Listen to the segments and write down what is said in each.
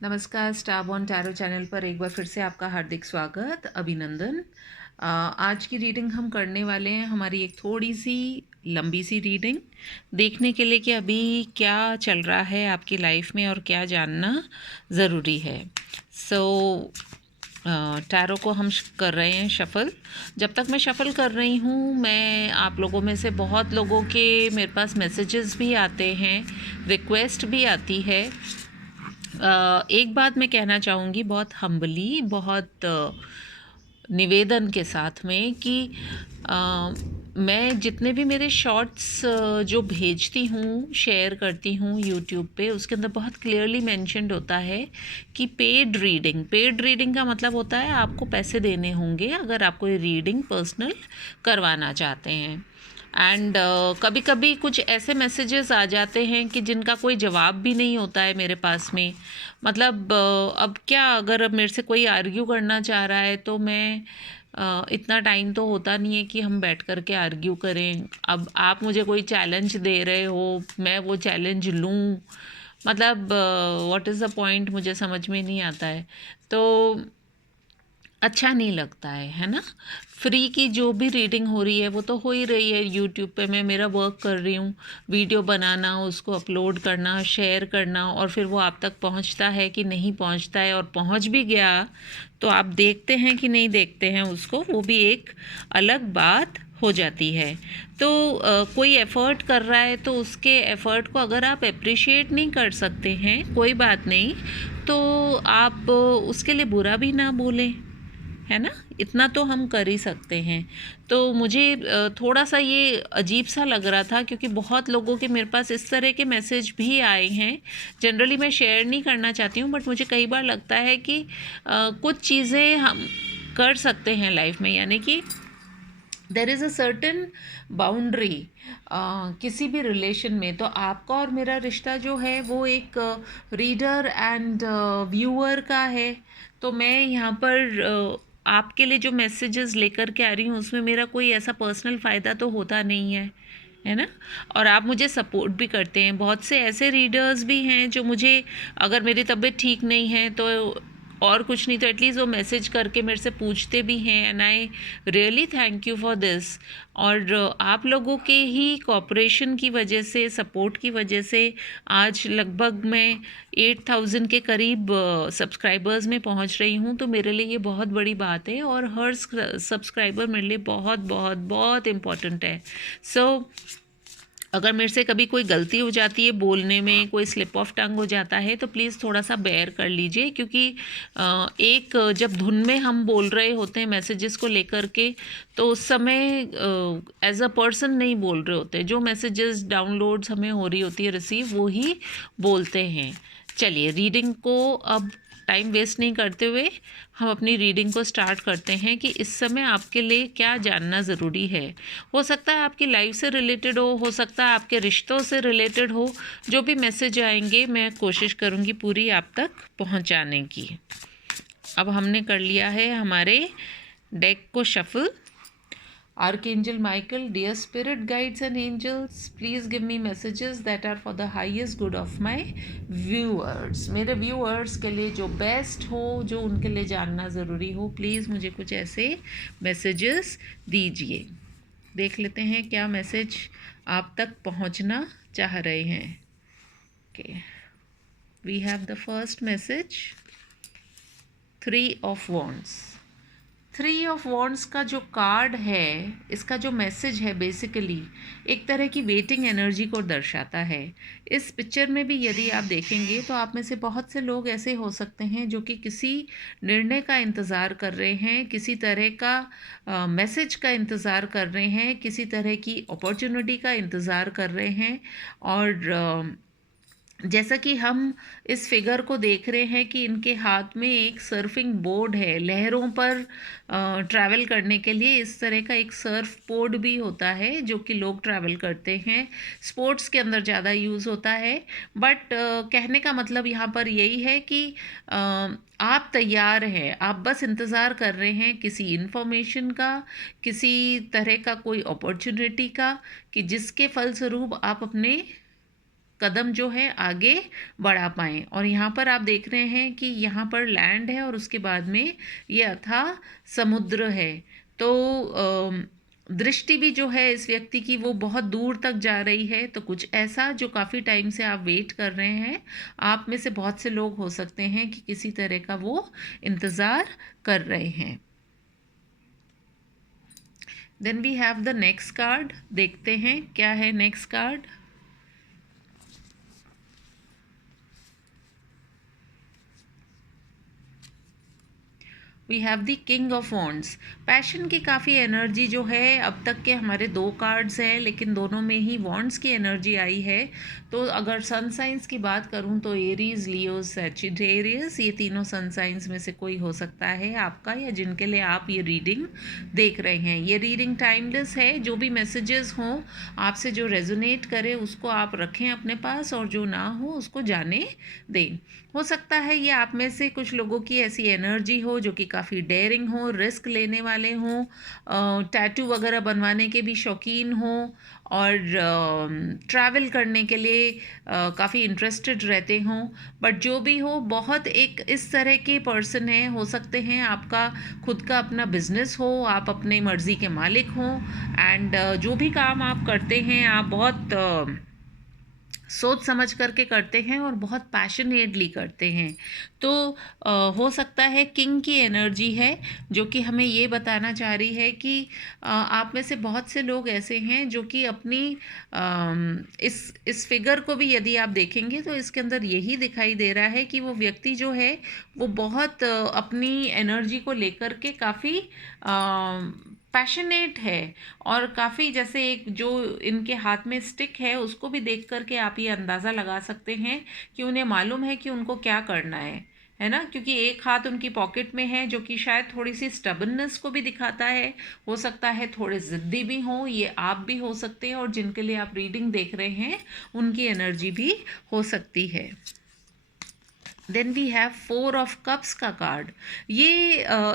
नमस्कार, star born tarot channel पर एक बार फिर से आपका हार्दिक स्वागत, अभिनंदन। आज की रीडिंग हम करने वाले हैं, हमारी एक थोड़ी सी लंबी सी रीडिंग, देखने के लिए कि अभी क्या चल रहा है आपकी लाइफ में और क्या जानना ज़रूरी है। टैरो को हम कर रहे हैं शफ़ल। जब तक मैं शफ़ल कर रही हूँ, मैं आप लोगों में से बहुत लोगों के मेरे पास मैसेजेस भी आते हैं, रिक्वेस्ट भी आती है। एक बात मैं कहना चाहूँगी बहुत हम्बली, बहुत निवेदन के साथ में कि मैं जितने भी मेरे शॉर्ट्स जो भेजती हूँ, शेयर करती हूँ यूट्यूब पे, उसके अंदर बहुत क्लियरली मेंशन्ड होता है कि पेड रीडिंग का मतलब होता है आपको पैसे देने होंगे अगर आप कोई रीडिंग पर्सनल करवाना चाहते हैं। एंड कभी कभी कुछ ऐसे मैसेजेस आ जाते हैं कि जिनका कोई जवाब भी नहीं होता है मेरे पास में। मतलब अब क्या, अगर अब मेरे से कोई आर्ग्यू करना चाह रहा है तो मैं इतना टाइम तो होता नहीं है कि हम बैठ कर के आर्ग्यू करें। अब आप मुझे कोई चैलेंज दे रहे हो, मैं वो चैलेंज लूँ, मतलब व्हाट इज़ द पॉइंट, मुझे समझ में नहीं आता है। तो अच्छा नहीं लगता है ना। फ्री की जो भी रीडिंग हो रही है वो तो हो ही रही है यूट्यूब पे, मैं मेरा वर्क कर रही हूँ, वीडियो बनाना, उसको अपलोड करना, शेयर करना, और फिर वो आप तक पहुँचता है कि नहीं पहुँचता है, और पहुँच भी गया तो आप देखते हैं कि नहीं देखते हैं उसको, वो भी एक अलग बात हो जाती है। तो कोई एफ़र्ट कर रहा है तो उसके एफ़र्ट को अगर आप अप्रिशिएट नहीं कर सकते हैं, कोई बात नहीं, तो आप उसके लिए बुरा भी ना बोलें, है ना। इतना तो हम कर ही सकते हैं। तो मुझे थोड़ा सा ये अजीब सा लग रहा था क्योंकि बहुत लोगों के मेरे पास इस तरह के मैसेज भी आए हैं। जनरली मैं शेयर नहीं करना चाहती हूँ, बट मुझे कई बार लगता है कि कुछ चीज़ें हम कर सकते हैं लाइफ में, यानी कि there is a certain boundary किसी भी रिलेशन में। तो आपका और मेरा रिश्ता जो है वो एक रीडर एंड व्यूअर का है। तो मैं यहाँ पर आपके लिए जो मैसेजेस लेकर के आ रही हूँ उसमें मेरा कोई ऐसा पर्सनल फ़ायदा तो होता नहीं है ना। और आप मुझे सपोर्ट भी करते हैं। बहुत से ऐसे रीडर्स भी हैं जो मुझे, अगर मेरी तबीयत ठीक नहीं है तो और कुछ नहीं तो एटलीस्ट वो मैसेज करके मेरे से पूछते भी हैं, and I really thank you for this. और आप लोगों के ही कॉपरेशन की वजह से, सपोर्ट की वजह से आज लगभग मैं 8,000 के करीब सब्सक्राइबर्स में पहुंच रही हूं। तो मेरे लिए ये बहुत बड़ी बात है, और हर सब्सक्राइबर मेरे लिए बहुत बहुत बहुत इम्पॉर्टेंट है। सो अगर मेरे से कभी कोई गलती हो जाती है बोलने में, कोई स्लिप ऑफ टंग हो जाता है, तो प्लीज़ थोड़ा सा बेयर कर लीजिए, क्योंकि एक जब धुन में हम बोल रहे होते हैं मैसेजेस को लेकर के, तो उस समय एज अ पर्सन नहीं बोल रहे होते। जो मैसेजेस डाउनलोड्स हमें हो रही होती है रिसीव, वो ही बोलते हैं। चलिए रीडिंग को अब टाइम वेस्ट नहीं करते हुए हम अपनी रीडिंग को स्टार्ट करते हैं कि इस समय आपके लिए क्या जानना ज़रूरी है। हो सकता है आपकी लाइफ से रिलेटेड हो सकता है आपके रिश्तों से रिलेटेड हो। जो भी मैसेज आएंगे मैं कोशिश करूँगी पूरी आप तक पहुँचाने की। अब हमने कर लिया है हमारे डेक को shuffle. Archangel Michael, dear spirit guides and angels, please give me messages that are for the highest good of my viewers. मेरे viewers के लिए जो बेस्ट हो, जो उनके लिए जानना ज़रूरी हो, प्लीज़ मुझे कुछ ऐसे मैसेजेस दीजिए। देख लेते हैं क्या मैसेज आप तक पहुंचना चाह रहे हैं। Okay, we have the first message, 3 of Wands। 3 of Wands का जो कार्ड है, इसका जो मैसेज है बेसिकली एक तरह की वेटिंग एनर्जी को दर्शाता है। इस पिक्चर में भी यदि आप देखेंगे तो आप में से बहुत से लोग ऐसे हो सकते हैं जो कि किसी निर्णय का इंतज़ार कर रहे हैं, किसी तरह का मैसेज का इंतज़ार कर रहे हैं, किसी तरह की अपॉर्चुनिटी का इंतज़ार कर रहे हैं। और जैसा कि हम इस फिगर को देख रहे हैं कि इनके हाथ में एक सर्फिंग बोर्ड है, लहरों पर ट्रैवल करने के लिए इस तरह का एक सर्फ बोर्ड भी होता है जो कि लोग ट्रैवल करते हैं, स्पोर्ट्स के अंदर ज़्यादा यूज़ होता है। बट कहने का मतलब यहाँ पर यही है कि आप तैयार हैं, आप बस इंतज़ार कर रहे हैं किसी इन्फॉर्मेशन का, किसी तरह का कोई अपॉर्चुनिटी का, कि जिसके फलस्वरूप आप अपने कदम जो है आगे बढ़ा पाएँ। और यहाँ पर आप देख रहे हैं कि यहाँ पर लैंड है और उसके बाद में ये अथाह समुद्र है। तो दृष्टि भी जो है इस व्यक्ति की वो बहुत दूर तक जा रही है। तो कुछ ऐसा जो काफ़ी टाइम से आप वेट कर रहे हैं, आप में से बहुत से लोग हो सकते हैं कि किसी तरह का वो इंतज़ार कर रहे हैं। Then we have the next card. देखते हैं क्या है next card. We have the king of wands. Passion की काफ़ी एनर्जी जो है, अब तक के हमारे 2 कार्ड्स हैं लेकिन दोनों में ही वॉन्ड्स की एनर्जी आई है। तो अगर सन साइंस की बात करूं तो एरीज, लियो, सैजिटेरियस, ये तीनों सन साइंस में से कोई हो सकता है आपका, या जिनके लिए आप ये रीडिंग देख रहे हैं। ये रीडिंग टाइमलेस है। जो भी मैसेजेस हों आपसे, जो रेजोनेट करे उसको आप रखें अपने पास, और जो ना हो उसको जाने दें। हो सकता है ये आप में से कुछ लोगों की ऐसी एनर्जी हो जो कि काफ़ी डेयरिंग हो, रिस्क लेने वाले हों, टैटू वगैरह बनवाने के भी शौकीन हों, और ट्रैवल करने के लिए काफ़ी इंटरेस्टेड रहते हों। बट जो भी हो, बहुत एक इस तरह के पर्सन हैं। हो सकते हैं आपका खुद का अपना बिजनेस हो, आप अपने मर्ज़ी के मालिक हों, एंड जो भी काम आप करते हैं आप बहुत सोच समझ करके करते हैं और बहुत पैशनेटली करते हैं। तो हो सकता है किंग की एनर्जी है जो कि हमें ये बताना चाह रही है कि आप में से बहुत से लोग ऐसे हैं जो कि अपनी इस फिगर को भी यदि आप देखेंगे तो इसके अंदर यही दिखाई दे रहा है कि वो व्यक्ति जो है वो बहुत अपनी एनर्जी को लेकर के काफ़ी पैशनेट है, और काफ़ी जैसे एक जो इनके हाथ में स्टिक है उसको भी देख करके आप ये अंदाज़ा लगा सकते हैं कि उन्हें मालूम है कि उनको क्या करना है ना। क्योंकि एक हाथ उनकी पॉकेट में है जो कि शायद थोड़ी सी स्टबननेस को भी दिखाता है। हो सकता है थोड़े ज़िद्दी भी हों, ये आप भी हो सकते हैं, और जिनके लिए आप रीडिंग देख रहे हैं उनकी एनर्जी भी हो सकती है। Then we have 4 of cups का कार्ड। ये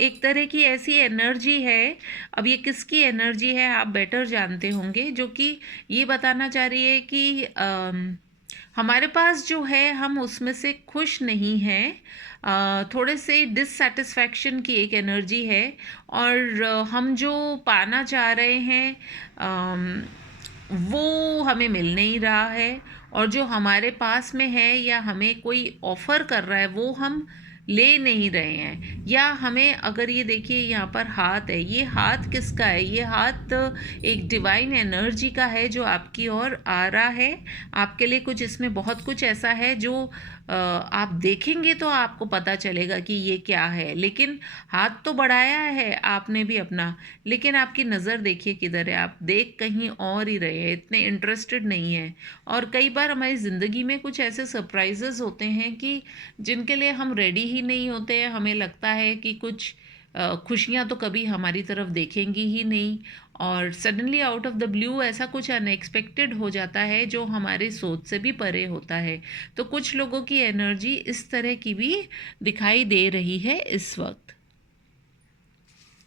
एक तरह की ऐसी एनर्जी है, अब ये किसकी एनर्जी है आप बेटर जानते होंगे, जो कि ये बताना चाह रही है कि हमारे पास जो है हम उसमें से खुश नहीं हैं। थोड़े से डिससेटिस्फैक्शन की एक एनर्जी है, और हम जो पाना चाह रहे हैं वो हमें मिल नहीं रहा है, और जो हमारे पास में है या हमें कोई ऑफ़र कर रहा है वो हम ले नहीं रहे हैं। या हमें, अगर ये देखिए यहाँ पर हाथ है, ये हाथ किसका है? ये हाथ एक डिवाइन एनर्जी का है जो आपकी ओर आ रहा है। आपके लिए कुछ इसमें बहुत कुछ ऐसा है जो आप देखेंगे तो आपको पता चलेगा कि ये क्या है। लेकिन हाथ तो बढ़ाया है आपने भी अपना, लेकिन आपकी नज़र देखिए किधर है, आप देख कहीं और ही रहे हैं, इतने इंटरेस्टेड नहीं है। और कई बार हमारी ज़िंदगी में कुछ ऐसे सरप्राइजेज़ होते हैं कि जिनके लिए हम रेडी ही नहीं होते हैं। हमें लगता है कि कुछ खुशियाँ तो कभी हमारी तरफ देखेंगी ही नहीं, और suddenly out of the blue ऐसा कुछ अनएक्सपेक्टेड हो जाता है जो हमारी सोच से भी परे होता है। तो कुछ लोगों की एनर्जी इस तरह की भी दिखाई दे रही है इस वक्त।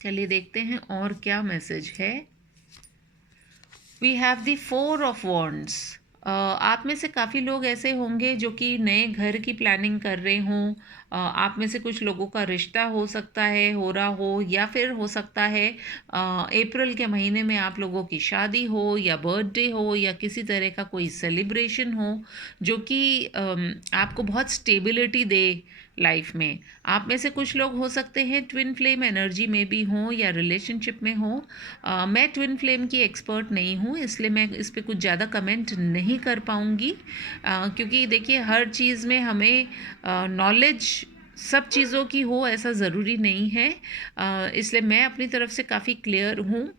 चलिए देखते हैं और क्या मैसेज है। We have the 4 of wands. आप में से काफ़ी लोग ऐसे होंगे जो कि नए घर की प्लानिंग कर रहे हों। आप में से कुछ लोगों का रिश्ता हो सकता है हो रहा हो, या फिर हो सकता है अप्रैल के महीने में आप लोगों की शादी हो, या बर्थडे हो, या किसी तरह का कोई सेलिब्रेशन हो जो कि आपको बहुत स्टेबिलिटी दे लाइफ में। आप में से कुछ लोग हो सकते हैं ट्विन फ्लेम एनर्जी में भी हों या रिलेशनशिप में हों। मैं ट्विन फ्लेम की एक्सपर्ट नहीं हूँ, इसलिए मैं इस पर कुछ ज़्यादा कमेंट नहीं कर पाऊँगी, क्योंकि देखिए हर चीज़ में हमें नॉलेज सब चीज़ों की हो ऐसा ज़रूरी नहीं है। इसलिए मैं अपनी तरफ से काफ़ी क्लियर हूँ।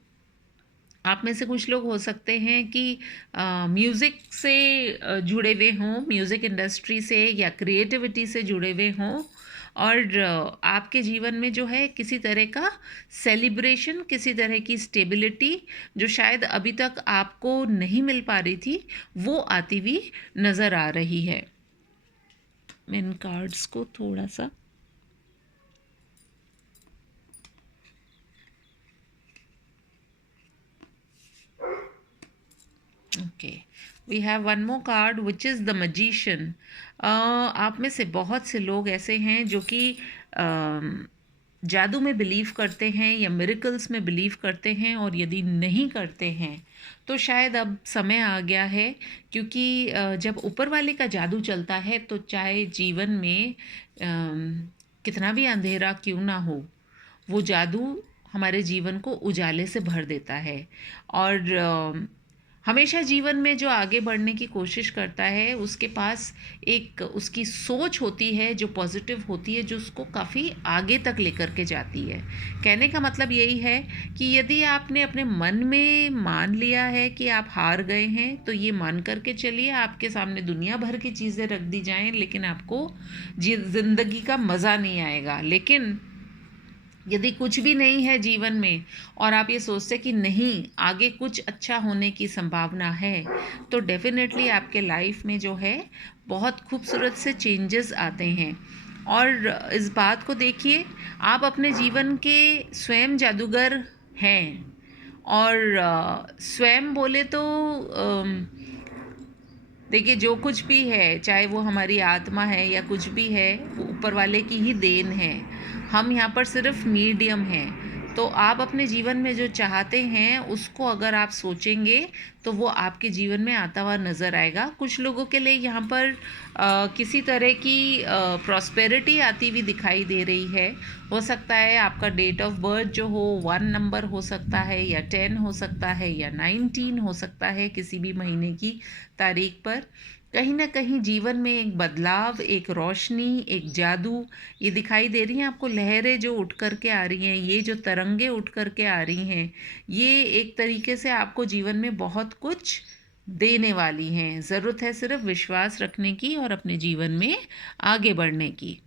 आप में से कुछ लोग हो सकते हैं कि म्यूज़िक से जुड़े हुए हों, म्यूज़िक इंडस्ट्री से या क्रिएटिविटी से जुड़े हुए हों, और आपके जीवन में जो है किसी तरह का सेलिब्रेशन, किसी तरह की स्टेबिलिटी जो शायद अभी तक आपको नहीं मिल पा रही थी, वो आती हुई नज़र आ रही है। मैं इन कार्ड्स को थोड़ा सा okay, we have one more card which is the magician. आप में से बहुत से लोग ऐसे हैं जो कि जादू में बिलीव करते हैं या मिरेकल्स में बिलीव करते हैं, और यदि नहीं करते हैं तो शायद अब समय आ गया है, क्योंकि जब ऊपर वाले का जादू चलता है तो चाहे जीवन में कितना भी अंधेरा क्यों ना हो, वो जादू हमारे जीवन को उजाले से भर देता है। और हमेशा जीवन में जो आगे बढ़ने की कोशिश करता है उसके पास एक उसकी सोच होती है जो पॉजिटिव होती है, जो उसको काफ़ी आगे तक लेकर के जाती है। कहने का मतलब यही है कि यदि आपने अपने मन में मान लिया है कि आप हार गए हैं, तो ये मान करके चलिए, आपके सामने दुनिया भर की चीज़ें रख दी जाएं लेकिन आपको ज़िंदगी का मज़ा नहीं आएगा। लेकिन यदि कुछ भी नहीं है जीवन में और आप ये सोचते कि नहीं, आगे कुछ अच्छा होने की संभावना है, तो डेफिनेटली आपके लाइफ में जो है बहुत खूबसूरत से चेंजेस आते हैं। और इस बात को देखिए, आप अपने जीवन के स्वयं जादूगर हैं। और स्वयं बोले तो देखिए, जो कुछ भी है, चाहे वो हमारी आत्मा है या कुछ भी है, वो ऊपर वाले की ही देन है। हम यहाँ पर सिर्फ मीडियम हैं। तो आप अपने जीवन में जो चाहते हैं उसको अगर आप सोचेंगे तो वो आपके जीवन में आता हुआ नज़र आएगा। कुछ लोगों के लिए यहाँ पर किसी तरह की प्रॉस्पेरिटी आती हुई दिखाई दे रही है। हो सकता है आपका डेट ऑफ बर्थ जो हो 1 नंबर हो सकता है, या 10 हो सकता है, या 19 हो सकता है, किसी भी महीने की तारीख पर। कहीं ना कहीं जीवन में एक बदलाव, एक रोशनी, एक जादू ये दिखाई दे रही हैं आपको। लहरें जो उठ कर के आ रही हैं, ये जो तरंगे उठ कर के आ रही हैं, ये एक तरीके से आपको जीवन में बहुत कुछ देने वाली हैं। ज़रूरत है सिर्फ विश्वास रखने की और अपने जीवन में आगे बढ़ने की।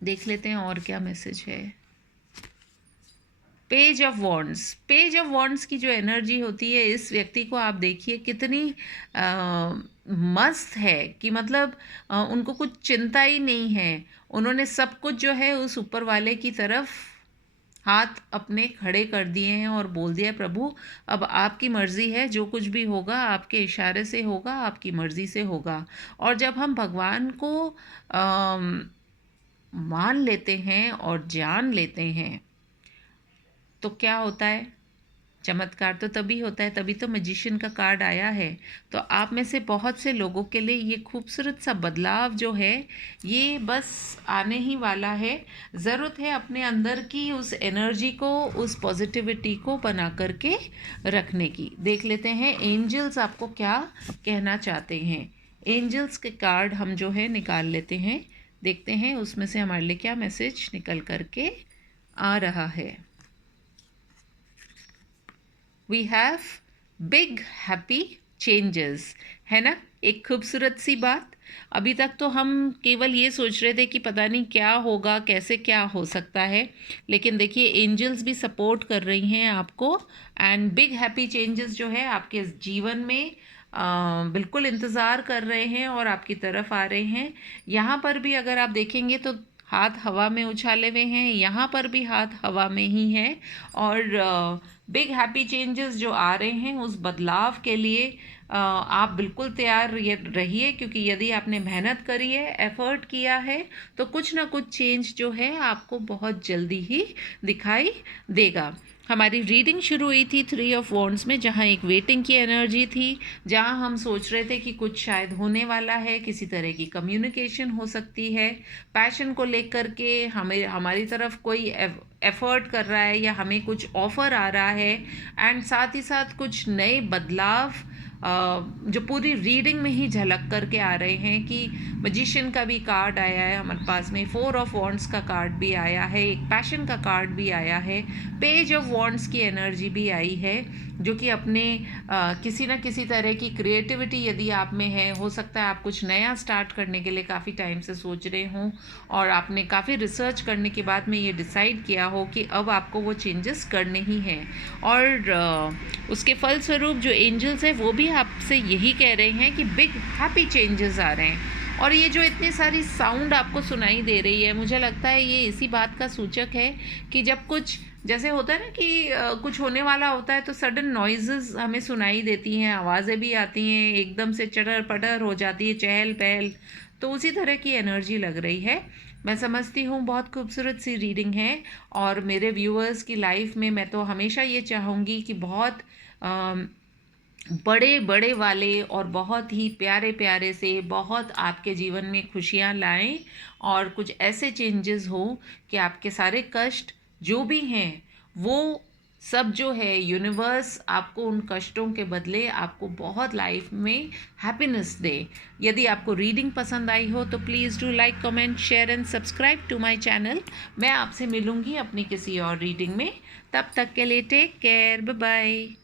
देख लेते हैं और क्या मैसेज है। Page of wands. Page of wands की जो एनर्जी होती है, इस व्यक्ति को आप देखिए कितनी मस्त है कि मतलब उनको कुछ चिंता ही नहीं है। उन्होंने सब कुछ जो है उस ऊपर वाले की तरफ हाथ अपने खड़े कर दिए हैं और बोल दिया, प्रभु अब आपकी मर्ज़ी है, जो कुछ भी होगा आपके इशारे से होगा, आपकी मर्ज़ी से होगा। और जब हम भगवान को मान लेते हैं और जान लेते हैं तो क्या होता है? चमत्कार तो तभी होता है, तभी तो मैजिशियन का कार्ड आया है। तो आप में से बहुत से लोगों के लिए ये खूबसूरत सा बदलाव जो है ये बस आने ही वाला है। ज़रूरत है अपने अंदर की उस एनर्जी को, उस पॉजिटिविटी को बना करके रखने की। देख लेते हैं एंजल्स आपको क्या कहना चाहते हैं। एंजल्स के कार्ड हम जो है निकाल लेते हैं, देखते हैं उसमें से हमारे लिए क्या मैसेज निकल करके आ रहा है। We have big happy changes, है ना? एक खूबसूरत सी बात। अभी तक तो हम केवल ये सोच रहे थे कि पता नहीं क्या होगा, कैसे क्या हो सकता है, लेकिन देखिए एंजल्स भी सपोर्ट कर रही हैं आपको। एंड बिग हैप्पी चेंजेस जो है आपके जीवन में बिल्कुल इंतज़ार कर रहे हैं और आपकी तरफ आ रहे हैं। यहाँ पर भी अगर आप देखेंगे तो हाथ हवा में उछाले हुए हैं, यहाँ पर भी हाथ हवा में ही है। और बिग हैप्पी चेंजेस जो आ रहे हैं उस बदलाव के लिए आप बिल्कुल तैयार रहिए, क्योंकि यदि आपने मेहनत करी है, एफर्ट किया है, तो कुछ ना कुछ चेंज जो है आपको बहुत जल्दी ही दिखाई देगा। हमारी रीडिंग शुरू हुई थी 3 ऑफ वॉन्ड्स में, जहाँ एक वेटिंग की एनर्जी थी, जहाँ हम सोच रहे थे कि कुछ शायद होने वाला है, किसी तरह की कम्युनिकेशन हो सकती है, पैशन को लेकर के हमारी तरफ कोई एफर्ट कर रहा है या हमें कुछ ऑफ़र आ रहा है। एंड साथ ही साथ कुछ नए बदलाव जो पूरी रीडिंग में ही झलक करके आ रहे हैं कि मैजिशियन का भी कार्ड आया है हमारे पास में, 4 ऑफ वॉन्ड्स का कार्ड भी आया है, एक पैशन का कार्ड भी आया है, पेज ऑफ वॉन्ड्स की एनर्जी भी आई है, जो कि अपने किसी न किसी तरह की क्रिएटिविटी यदि आप में है, हो सकता है आप कुछ नया स्टार्ट करने के लिए काफ़ी टाइम से सोच रहे हों और आपने काफ़ी रिसर्च करने के बाद में ये डिसाइड किया हो कि अब आपको वो चेंजेस करने ही हैं। और उसके फलस्वरूप जो एंजल्स हैं वो भी आपसे यही कह रहे हैं कि बिग हैप्पी चेंजेस आ रहे हैं। और ये जो इतनी सारी साउंड आपको सुनाई दे रही है, मुझे लगता है ये इसी बात का सूचक है कि जब कुछ जैसे होता है ना कि कुछ होने वाला होता है तो सडन नॉइज़ेस हमें सुनाई देती हैं, आवाज़ें भी आती हैं, एकदम से चटर-पटर हो जाती है, चहल-पहल। तो उसी तरह की एनर्जी लग रही है। मैं समझती हूँ बहुत खूबसूरत सी रीडिंग है, और मेरे व्यूअर्स की लाइफ में मैं तो हमेशा ये चाहूँगी कि बहुत बड़े बड़े वाले और बहुत ही प्यारे प्यारे से बहुत आपके जीवन में खुशियाँ लाएं, और कुछ ऐसे चेंजेस हो कि आपके सारे कष्ट जो भी हैं वो सब जो है यूनिवर्स आपको उन कष्टों के बदले आपको बहुत लाइफ में हैप्पीनेस दे। यदि आपको रीडिंग पसंद आई हो तो please do like, comment, share and subscribe to my channel. मैं आपसे मिलूँगी अपनी किसी और रीडिंग में। तब तक के लिए टेक केयर, बाय बाय।